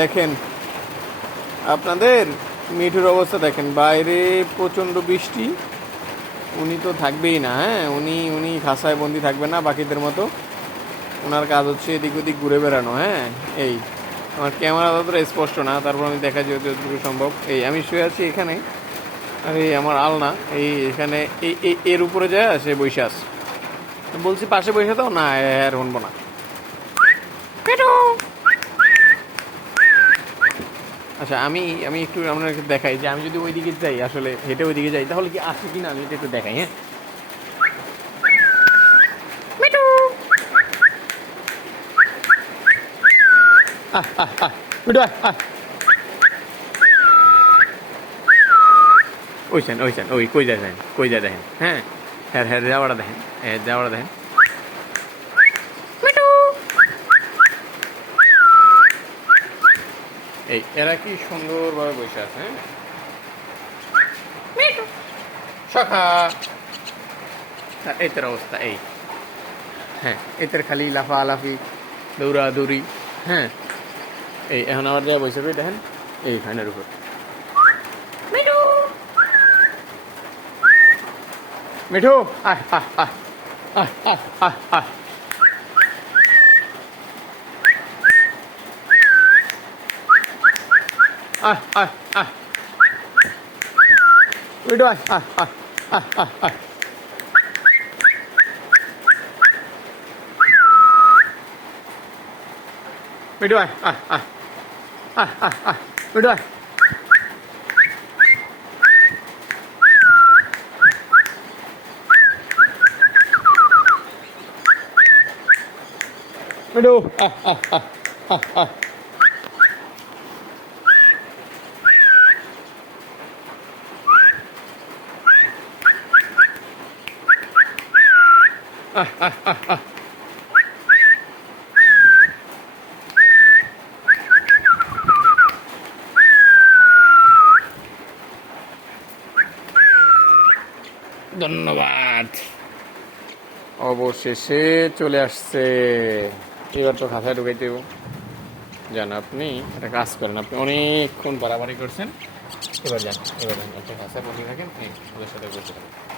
দেখেন আপনাদের মিঠুর অবস্থা দেখেন, বাইরে প্রচণ্ড বৃষ্টি, উনি তো থাকবেই না। হ্যাঁ, উনি উনি খাঁচায় বন্দি থাকবে না বাকিদের মতো। ওনার কাজ হচ্ছে এদিক ওদিক ঘুরে বেড়ানো। হ্যাঁ, এই আমার ক্যামেরা ততটা স্পষ্ট না, তারপর আমি দেখা যতটুকু সম্ভব। এই আমি শুয়ে আছি এখানে, আর এই আমার আলনা এই এখানে এর উপরে যায় সে বসে আছে। বলছি পাশে বসে দাও না, আর শুনবো না। আচ্ছা, আমি আমি একটু আপনাকে দেখাই যে আমি যদি ওইদিকে যাই, আসলে হেঁটে ওইদিকে যাই, তাহলে কি আসে কি না আমি এটা একটু দেখাই। হ্যাঁ, ওইছেন ওইছেন ওই কই যায় দেখেন, কই যায় দেখেন। হ্যাঁ, হ্যাঁ হ্যাঁ যাওয়াটা দেখেন, হ্যাঁ যাওয়াটা দেখেন। এই এরা কি সুন্দরভাবে বসে আছে। হ্যাঁ, সখা এদের অবস্থা এই। হ্যাঁ, এদের খালি লাফালাফি দৌড়াদৌড়ি। হ্যাঁ, এই এখন আমার যা বসে দেখেন এই ফ্যানের উপর। মিঠু আহ আহ আহ আহ আহ আহ আহ আহ আহ আহ মিঠু আহ আহ আহ আহ আহ আহ মিঠু আহ আহ আহ আহ আহ আহ মিঠু আহ মিঠু আহ আহ আহ আহ আহ ধন্যবাদ। অবশেষে চলে আসছে। এবার তো খাতায় ঢুকাইতে যান। আপনি একটা কাজ করেন, আপনি অনেকক্ষণ বাড়াবাড়ি করছেন। এবার যান, এবার একটা খাতায় বসে থাকেন, ওদের সাথে বসে থাকেন।